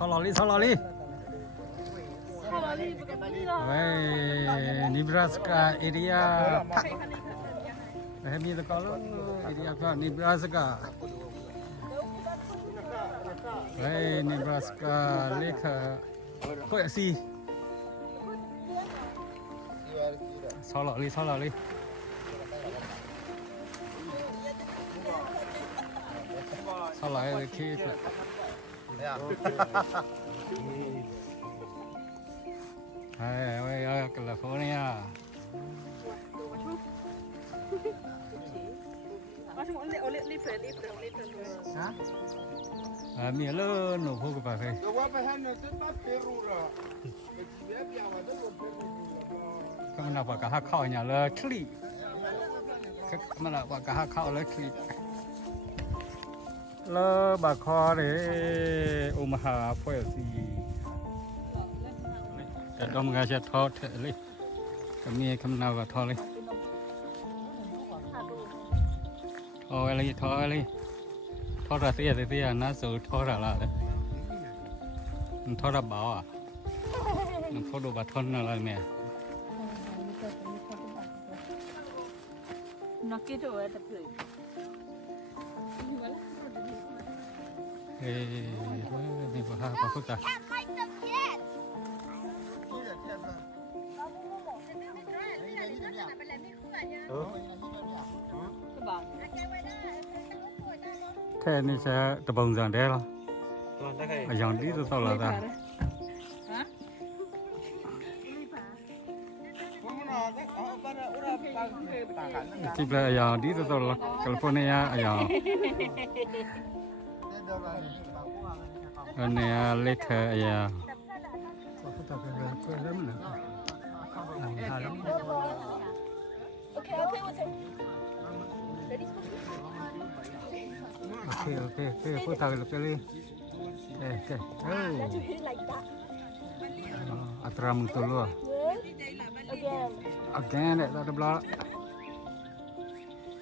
Salali. Hey, Nebraska area. Kami tu kalau area apa Nebraska. Hey, Nebraska Lake. Kau si. Salali. Salali kek. Hai, California. Mielo no poco para fe. Kamu nak pakai hak kau nya le klik. Kamu nak pakai hak kau le klik. Le bakar le Omaha Poesi. Dom gajah thot le. Kami nak pakai le. Thôi đi thôi ra xía nó sự thôi ra là đấy thôi ra bảo à nó thôi đồ bà thân là mẹ nó kia rồi tập luyện đi vào ha phức tạp thế này sẽ tập bồng giảng đấy lo ở giảng đi từ sau là ta chỉ là giảng đi từ sau là California giảng này Lake giảng ok, phút thằng được đi. Ok. Atram tu luôn. Again, that the block.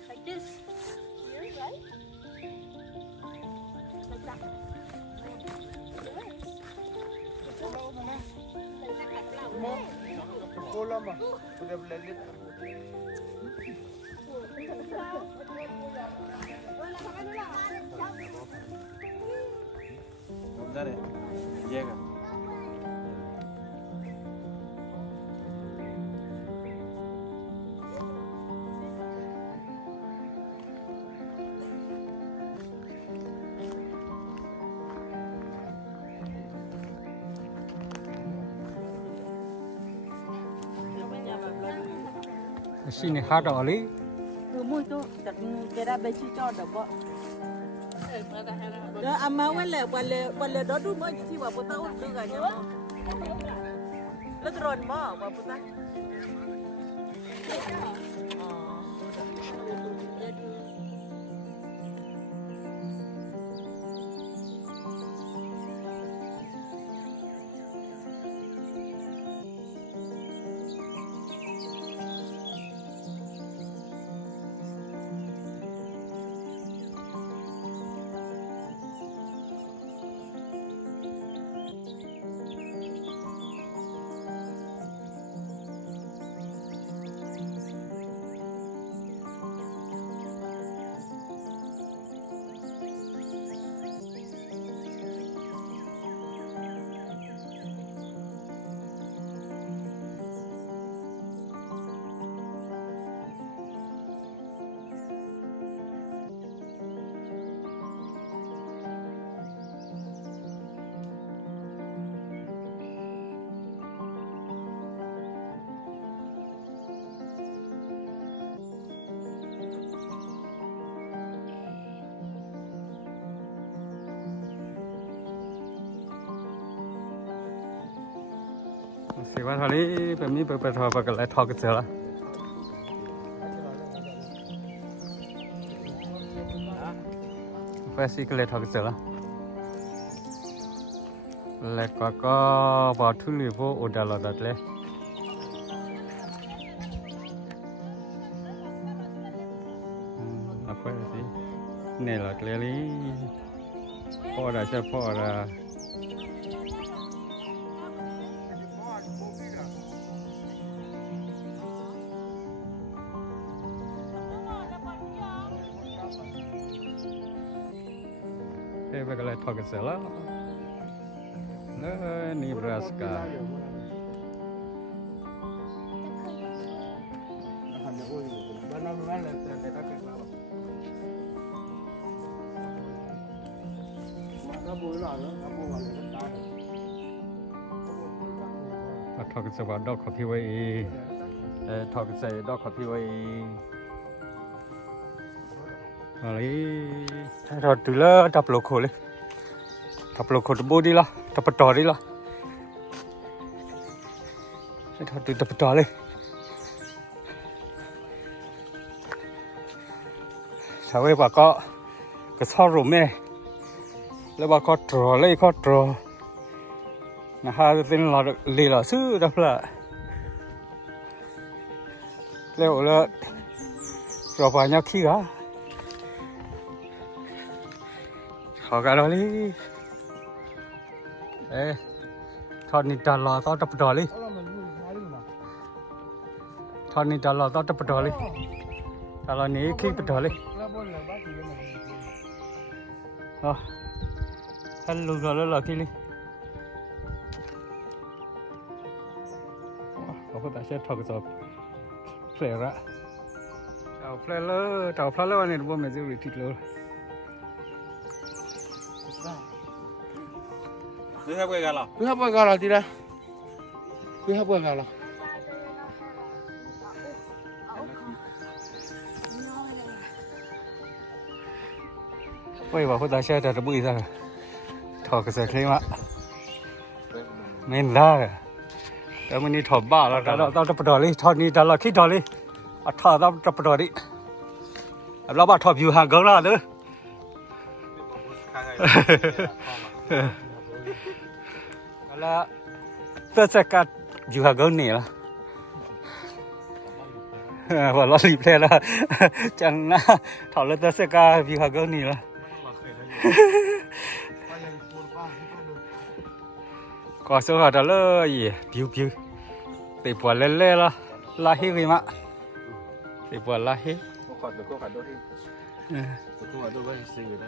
like this here right like that Dale, llega. Xin hát đó đi. mui tu tak kira beci cho dah buat dah ama wala dah tu mau si buat tahu tu kan ya lo turun mau buat apa Thì qua thôi đi, bây giờ bây giờ phải lại thò cái sữa. Phải xí cái lại thò cái sữa. Lại có vào thu lì vô ở đó là đấy. Phải xí. Này là cái lý. Phò đã chơi phò là ไปก็เลยทอกันเสร็จแล้วนี่บราสกาทอกันเสร็จว่าดอกขอพี่ไว้ทอกันเสร็จดอกขอพี่ไว้อะไรทอดตัวละดับโลโก้เลยดับโลโก้ตัวบูดีละดับปะตอดีละทอดตัวดับปะตอเลยชาวเอ๋ว่าก็ชอบรูแม่แล้วว่าก็ตรอเลยก็ตรอนะฮะเป็นหลอดลีหลอดซื้อดับละแล้วเราไปยักขี้กะขอกันเลยทอดนี่ตลอดต้องดับดอเลยทอดนี่ตลอดต้องดับดอเลยตลอดนี้ขี้ดับดอเลยอ๋อฮัลโหลกันแล้วหรอขี้เลยเขาพูดแต่เช็ดทอดกระสอบเพลย์ละเอาเพลย์เลยเอาเพลย์แล้ววันนี้รู้ว่าไม่จะรีทิดเลยCứ hấp cái gà lò. Cứ hấp qua gà là gì đây? Cứ hấp qua gà là. 喂，我回到现在这不一样，炒个菜可以吗？没那个，咱们你炒罢了，到这不着哩，炒你这了可以炒哩，啊炒到这不着哩，老把炒皮还够了的。完了，这个就还够你了。我老离不了，讲那炒了这个皮还够你了。có số họ đó là gì biu biu để bỏ lên lên là hết vậy mà để bỏ là hết Có khoản đôi đi. Có khoản đôi có sự đó.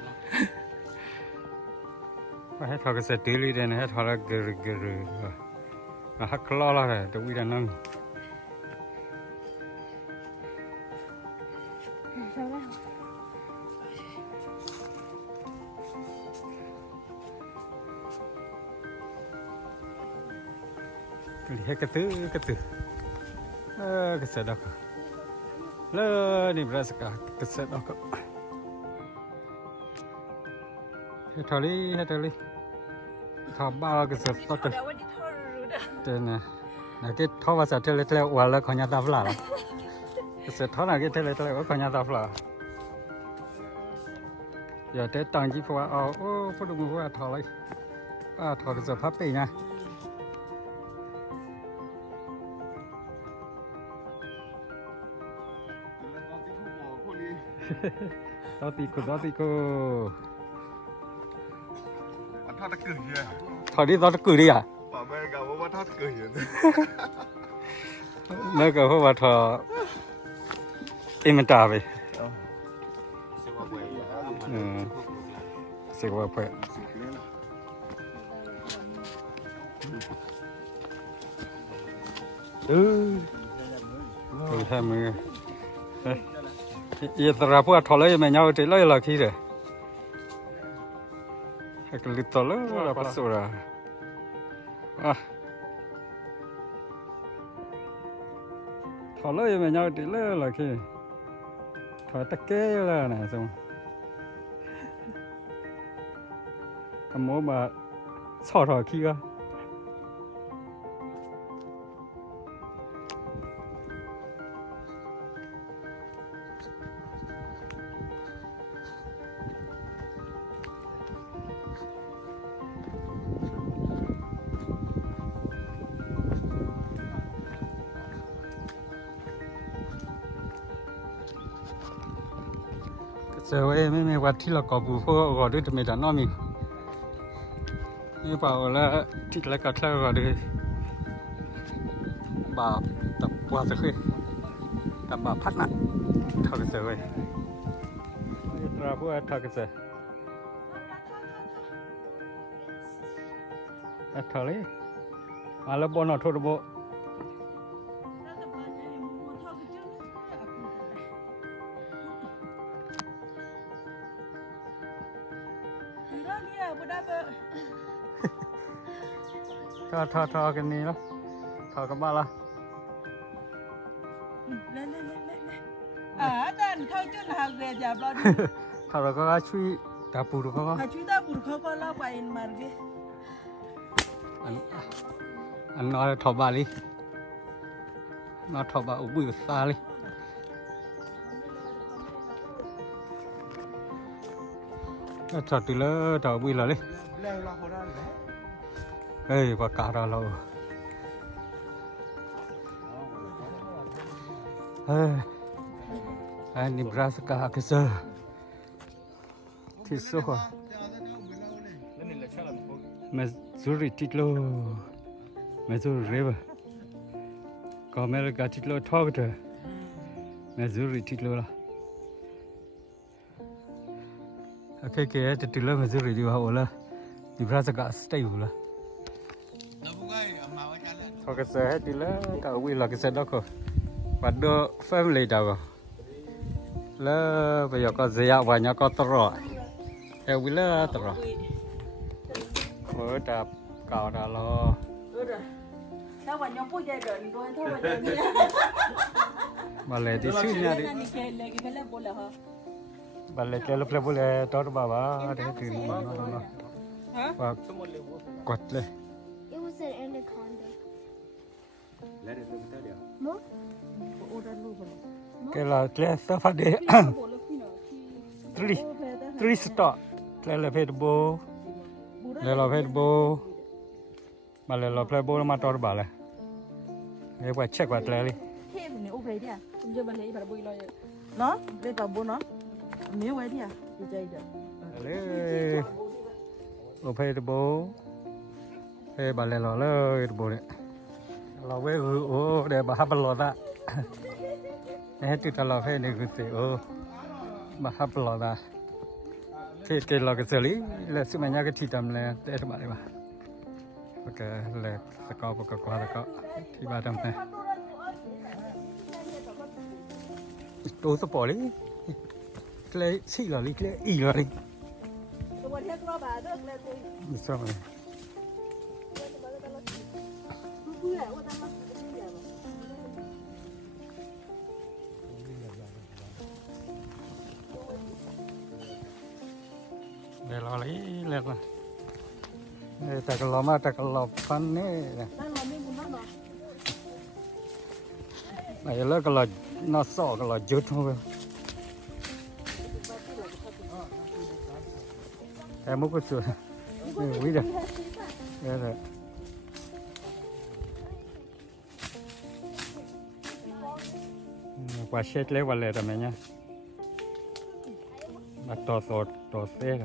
hết thằng cái xe tứ đi đây này hết thằng là gừ hắc lo là rồi tụi đi năng cái thứ cái xe đó lên đi ra cả cái xe đó hết tholi thọ ba cái xe đó cái trên này cái thọ vào xe trên lên qua là con nhà ta phải cái xe thọ này cái trên lên con nhà ta phải giờ tới tầng chỉ phải phải đúng phải thọ lấy thọ cái xe pháp bị nha đó tí cô Thọ ta cười gì à? thôi đi tao cười đi à Bảo mẹ gặp bố thọ cười gì? nó gặp bố thọ em mình trả về sẽ qua quay hai mươi giờ tao ra thọ lấy mày nhau thì lấy là khi rồi cái lít to là bắt số ra thọ lấy mày nhau thì lấy là khi thọ tắc kế là này xong cái món mà sao thọ khi cơ giờ em mới quạt thì là có bù phô gọi được mấy đàn nó mình em bảo là thịt lại cắt lại gọi được bà tập qua tới khi tập bà phát nặng thao cái giờ vậy ra bữa thao cái giờ At Tali. Alabona Totobo. ทอกันนี้แล้วทอกันบ้านละ แต่เขาจุดหางเรียจับเราดิ ทอเราก็ช่วยตาปูดูเขาก็ เขาช่วยตาบุญเขาก็เล่าไปอินมาร์ก อันน้อยทอบาลีน้อยทอบาอุบุษาลีก็ทอดตีเลยทอบุยเลย แล้วเราพอได้ไหม เอ้ยปากกาเราเฮ้ยอันนี้บราสกาคิเซอร์ที่สุด นั่นนี่แหละชาลันพวก มาซูริติโลมาซูริเรบก็อเมริกาติโลทอกเถอะมาซูริติโลละโอเคแกจะติโลมาซูริดีว่าโอละดิบราสกาสเตย์อยู่ละ เราพูดง่ายมาว่าจะเล่น ทอกเซอร์ให้ติโลก็วิลากิเซดอกก็วัดดูแฟมิลี่ดาวก็แล้วไปยก็เสียวันยก็ตรอเอวิลาตรอโอ้ดับเก่าดาลอ ถ้าวันยังพูดใจเดินด้วยถ้าวันยังเนี่ย มาเลยที่ชื่อเนี่ยดิ นี่แค่เล็กแค่เล็กบุญเหรอฮะ บัลเล่เกลเพลบุเล่ตอร์บ้าบ้าเดี๋ยวถึงมาว่ากดเลย It was an anaconda. แล้วเดี๋ยวเราเดี๋ยว No? เกลาเกลสตาฟาเดทรีสตอเกลเพดโบเกลเพดโบมาเลยเราเพลโบมาตอร์บ้าเลยเรียกว่าเช็คว่าเกลลี่ เท่เนี่ยโอเคเดียคุณจะมาเลยแบบบุยเลยเนาะเล่นกับบุญเนาะมีไว้เดียดีใจเด้อ เลยโอเพดโบเฮ้บาเลยเราเลยโบเนี่ยเราเว้ยโอ้เดี๋ยวบ้าบลอดอะเฮ้ติดตลอดเฮ้เนี่ยคือเสียโอ้บ้าบลอดอะที่เกลเราก็เสรีแล้วสุดมันยากก็ที่ทำเลยแต่ทำอะไรบ้างโอเคเลยสกอร์ปกติแล้วก็ที่บ้านทำเนี่ยตัวสปอร์ตเลยเลยสี่หล่อเลยเลยอีหล่อเลย ตัวเทคโนบาเด้อเลยตัว ไม่ชอบเลย เพื่อว่าจะมาซื้อเดียว เลยรอเลยเลยละแต่ก็รอมาแต่ก็รอฟันนี่ นั่นเราไม่บุญนั่นเนาะ ไหนเลิกก็รอน่าสอก็รอจุดมั้งแต่มุกก็สวยวิ่งเลยเลยกว่าเช็ดเล็กวันเลยทำไมเนี่ยมาต่อเส้น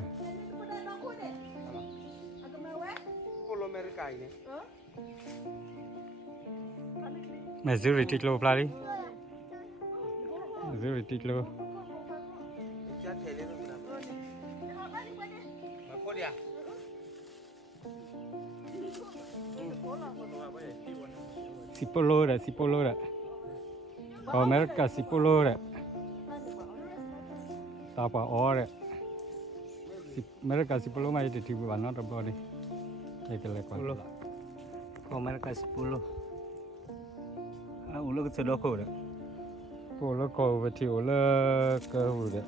โคโลเมริกาเนี่ย มาซื้อริติโลปลาดิซื้อริติโล จะเทเลตัวนั้นมาโคตรยา สิบโลเลยสิบโลเลยก็อเมริกาสิบโลเลยตาปะอ๋อเลยอเมริกาสิบโลมาอยู่ที่บ้านนอตบอดี้เอกลักษณ์ก็อเมริกาสิบโลอุลก็จะดอกหัวเลยอุลก็ไปที่อุลก็หัวเลย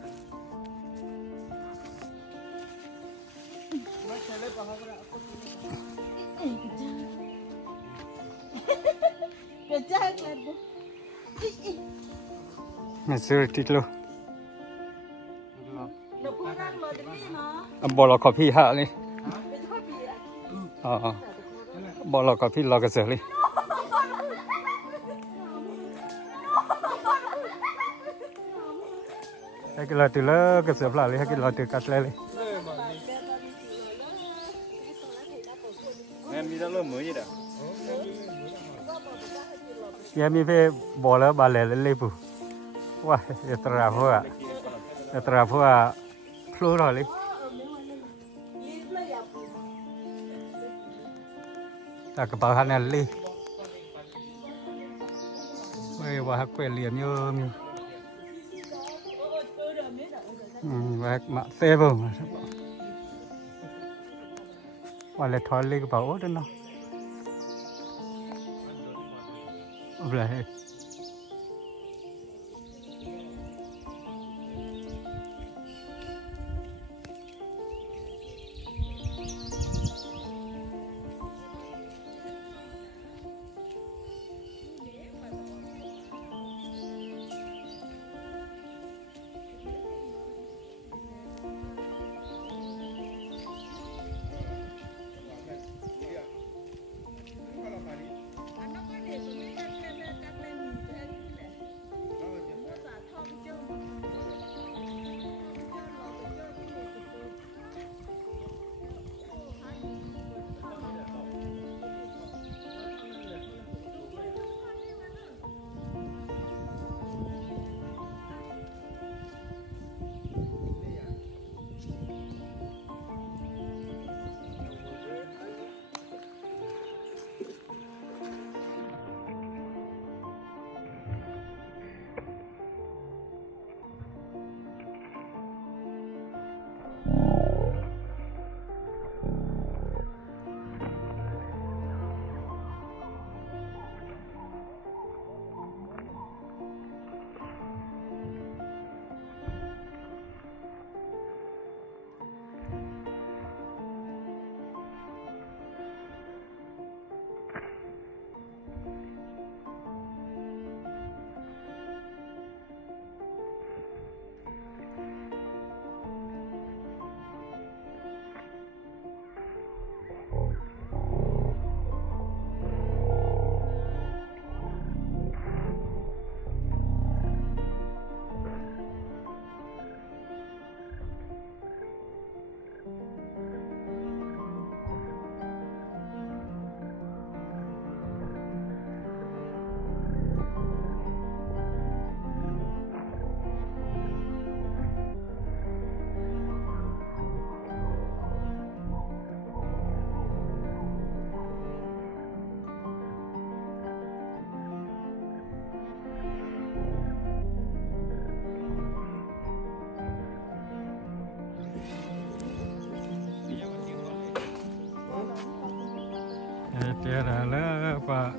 เกิดจ้างเลยบุ มาซื้อริติโล เดี๋ยวพูดนั่งรอจะนี่เนาะ บอลก็พี่ฮะเลย เป็นข้อปีอ่ะ อ๋อบอลก็พี่เราก็เสียเลยให้กินเราตีเลยก็เสียเปล่าเลยให้กินเราตีกัดเลย แม่มีตั้งเริ่มเหมือนยี่เด้อ ยังมีเพื่อบอลแล้วบาเล่เลยปุ๊ว้าเอตราพัวเอตราพัวพลูรอเลย ลิ้นเลยอ่ะ แต่กระเป๋าท่านนั่นเลยเว้ยว่าเกลียนเยอะมีว่ามาเซฟว่าเลยถอยเลยกระเป๋าโอ้ด้วยเนาะอะไร Era la pa.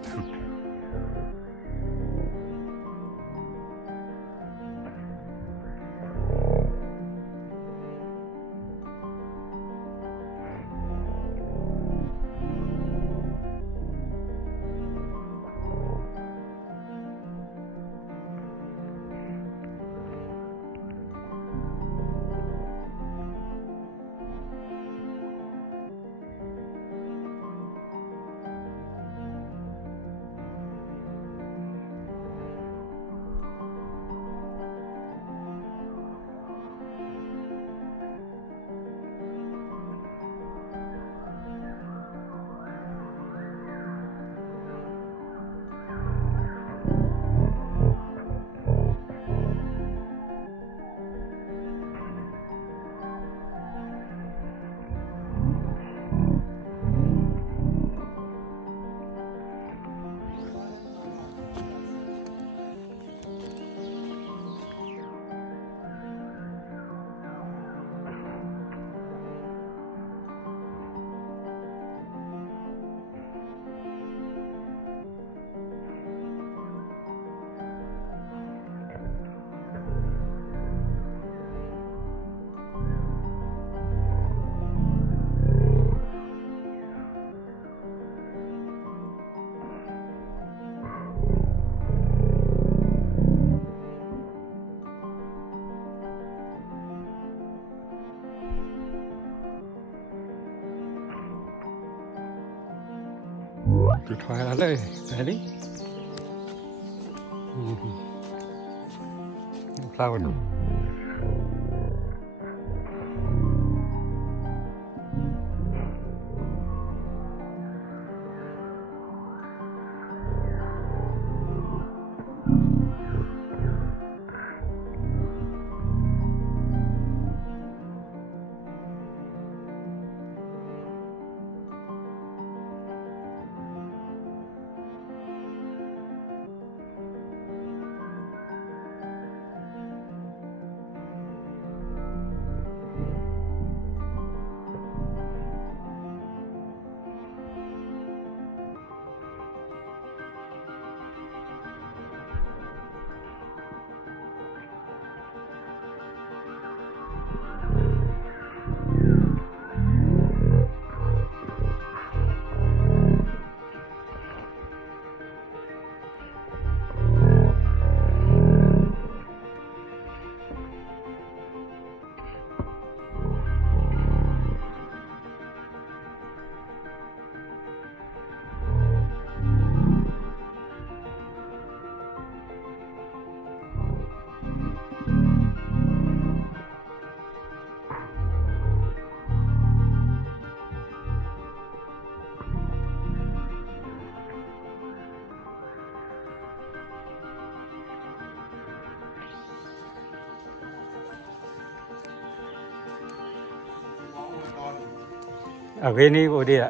Cứ thoải là đây, đấy đi. Sao vậy? Again ni ko dia.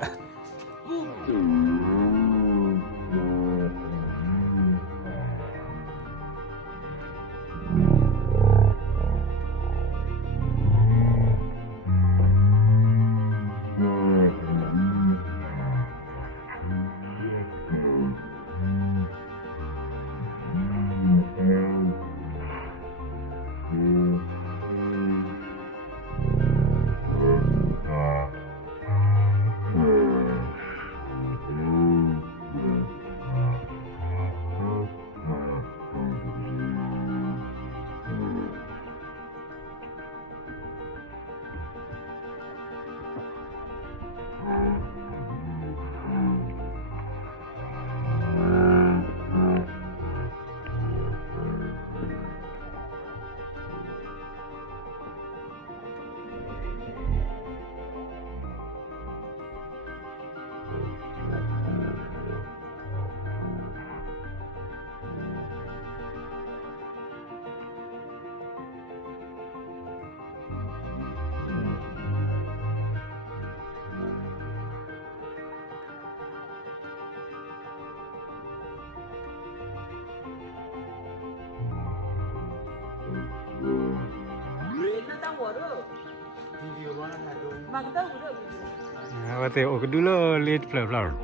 Wa te o dulu late flower.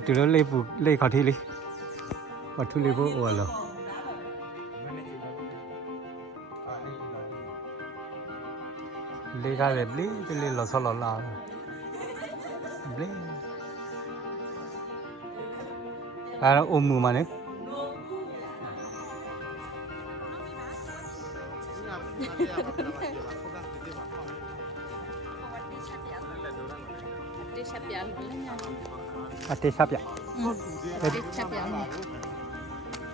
Tu lo le bu le kho thi li. Wa thu le bo o lo. Le ga le lo so lo la. Le. Ara o mu ma ne. Ate sapya. Ate sapya.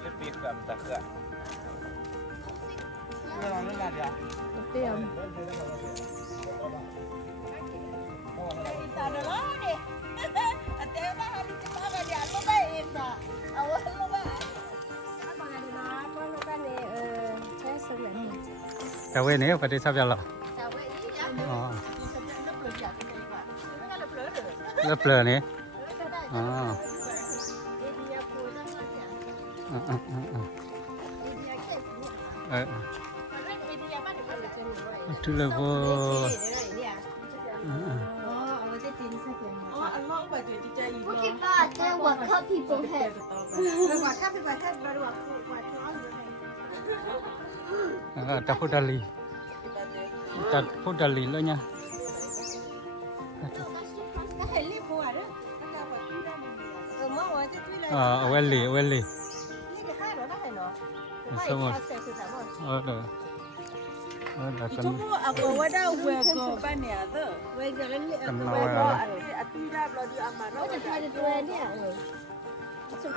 Lebih kam tak ke? Tahu ni ate sapya lo. Lepas ni. Tu le bo. Look at that. Then what cut people have? Tak pudali. Tak pudali lo nya. Welly. Semua. Ada kan. Cuma aku ada wego banyak tu. Wego ni wego ati dah belum aman. What the hell is doing there? It's a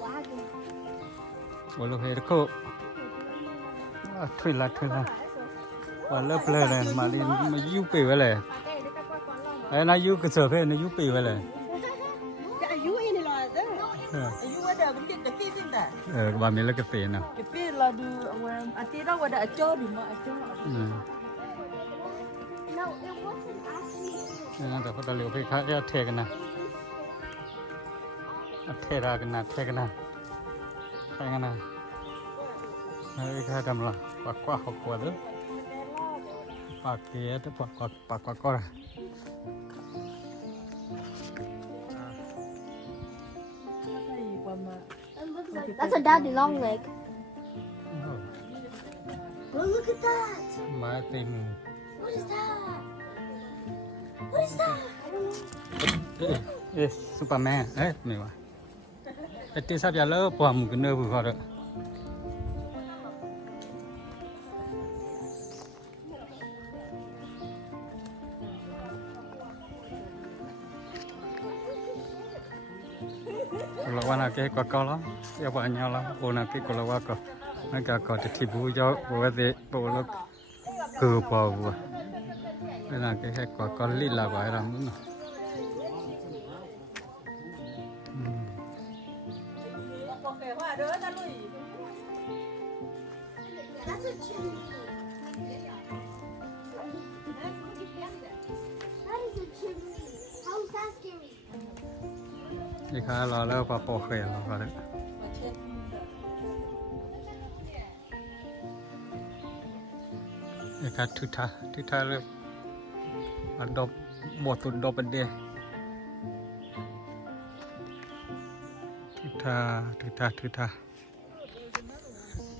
wagon. Walau herko. Thuy la. Walau pelai mali mayu pe wala. Na yu ke survey na yu pe wala. Ayu ini lah tu. Ayu ada benda kecil tu tak? Ba mi la ke pe na. Tapi lah du ati dah ada aco di mak aco. No, it wasn't actually. Na ta pudali pe kha ya the kana. The ra kana the kana. Khai kana. Hai kha dam la. Kwa ho tu. Pakai tu pak. That's a daddy long leg. Oh, look at that. มาเต็ม What is that? What is that? I don't know. เอ๊ะซูเปอร์แมนเอ๊ะไม่ว่าไอ้ที่สัตว์ยาเลิกปวดมือกันเนื้อผู้เขาเด้อเราว่านักเก็ตก็เก่าแล้วอย่าว่าเงาแล้วโอนักเก็ตก็เราว่าก็นักเก็ตก็จะที่บูเจ้าบัวเดบัวเลิกคือปอบัวนักเก็ตก็ลีลาไปรำนู้น That's a chimney. That is a chimney. How is that scary? นี่ค่ะรอแล้วปลาโปเคยรอก็ได้นี่ค่ะทุกท่าเลยอันดบหมดสุดดบเป็นเดียทุกท่า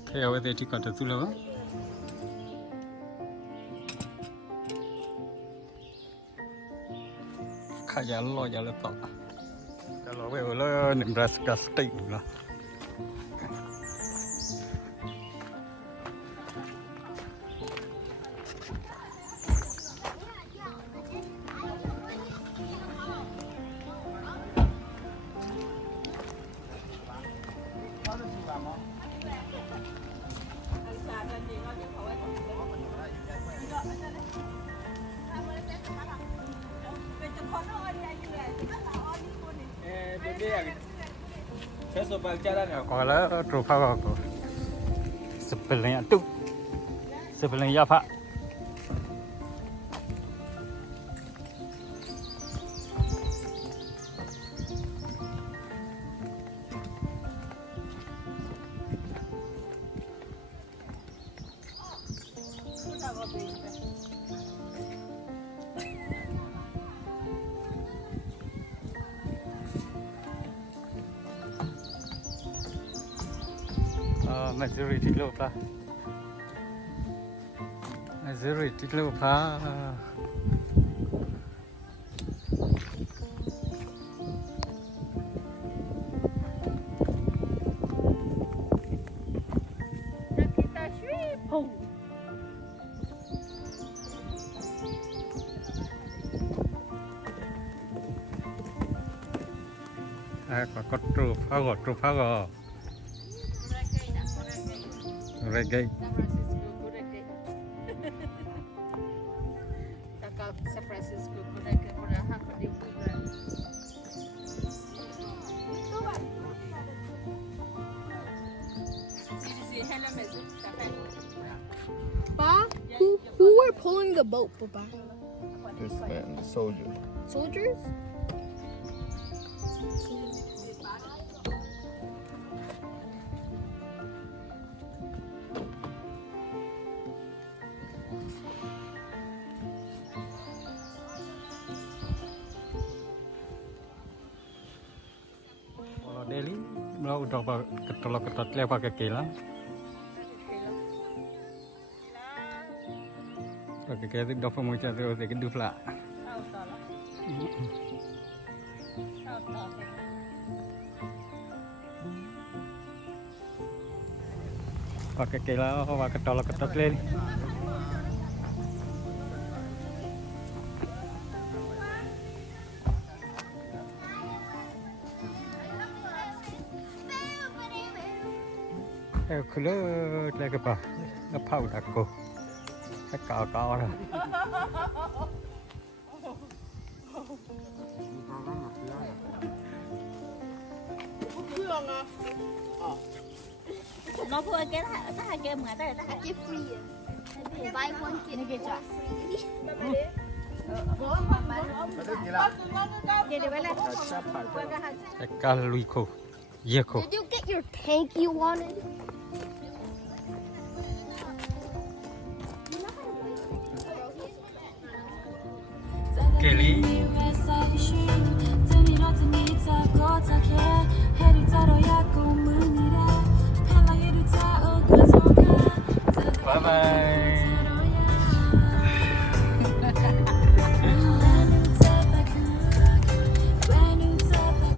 แค่เอาไว้ที่ก่อนจะสู้แล้วขยันรออย่าเลยต่อจะรอไปเลยหนึ่งรัสกัสติงนะก่อนแล้วตรูพระก็สเปนเลยตุ๊สเปนเลยยาพระmajority โลกะ majority โลกะก็ตรูพระก็reggae. San Francisco, reggae, Pa, who were pulling the boat, Papa? This man, the soldier. Soldiers? Delhi,เราดอกกระตลกกระตัดเรียกว่าเกล้าเกล้าดอกฟมุจจะเรียกว่าดูฟลาว่าเกล้าว่ากระตลกกระตัดเลย คือเลิศเลยก็ป่ะแล้วเผาดักกูแค่กาวนะnó vừa cái hai cái mà đây I get free. Buy one, get Get one free. Vậy thì phải lên แค่กาลุยกูเยี่ยกู Did you get your tank you wanted? Kelly.